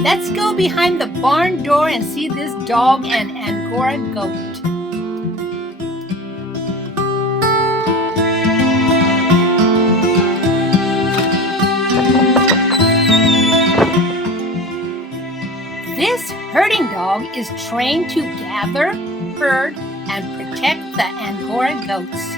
Let's go behind the barn door and see this dog and Angora goat. This herding dog is trained to gather, herd, and protect the Angora goats.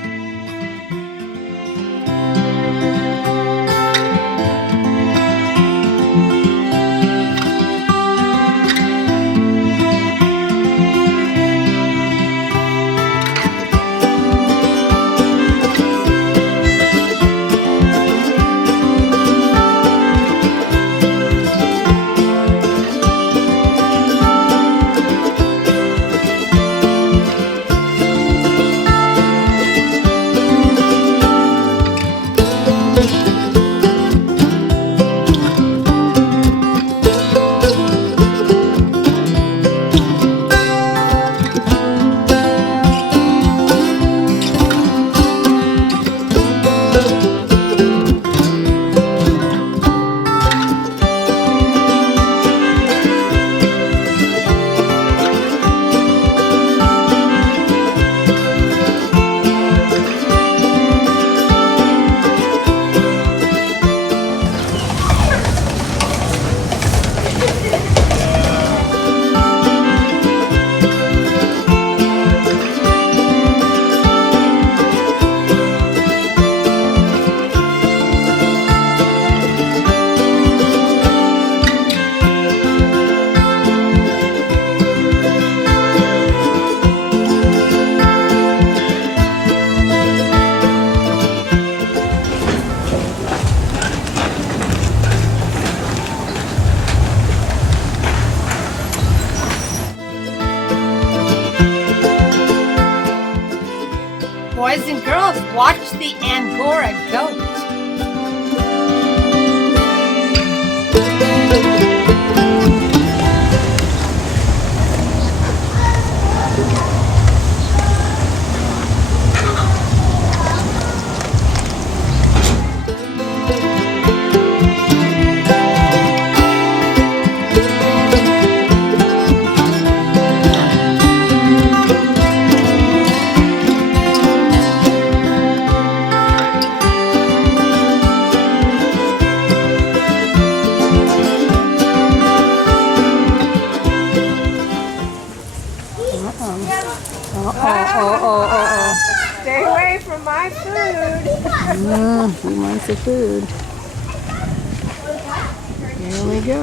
Boys and girls, watch the Angora goat. Stay away from my food. He wants the food. Here we go.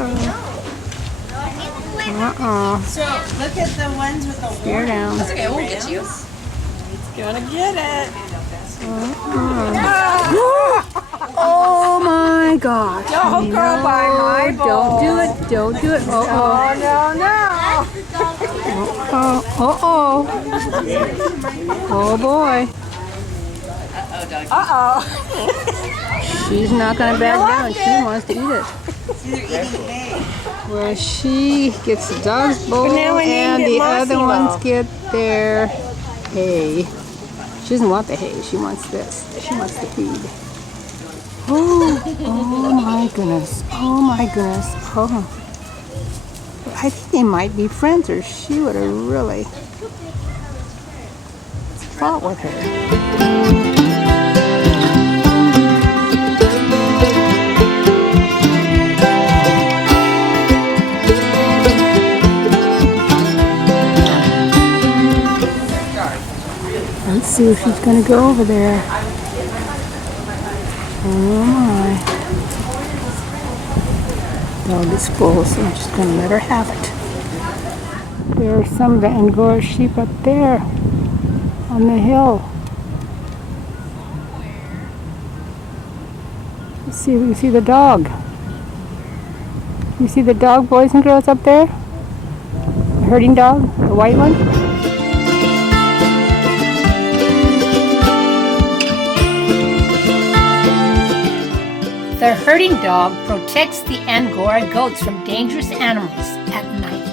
So look at the ones with the Stare down. That's okay, we'll get you. Gonna get it. Oh my gosh. Don't go by my bowl. Don't do it. Don't do it. Oh, no. Oh boy. Uh-oh. She's not going to back down. She wants to eat it. They're eating hay. Well, she gets the dog's bowl now I need and it the mossy other bowl. ones get their hay. She doesn't want the hay. She wants this. She wants the feed. Oh my goodness. Oh my goodness. Oh. I think they might be friends, or she would have really fought with her. Let's see if she's going to go over there. Oh my. Dog is full, so I'm just going to let her have it. There are some of the Angora sheep up there on the hill. Let's see if we can see the dog. You see the dog, boys and girls, up there? The herding dog, the white one? The herding dog protects the Angora goats from dangerous animals at night.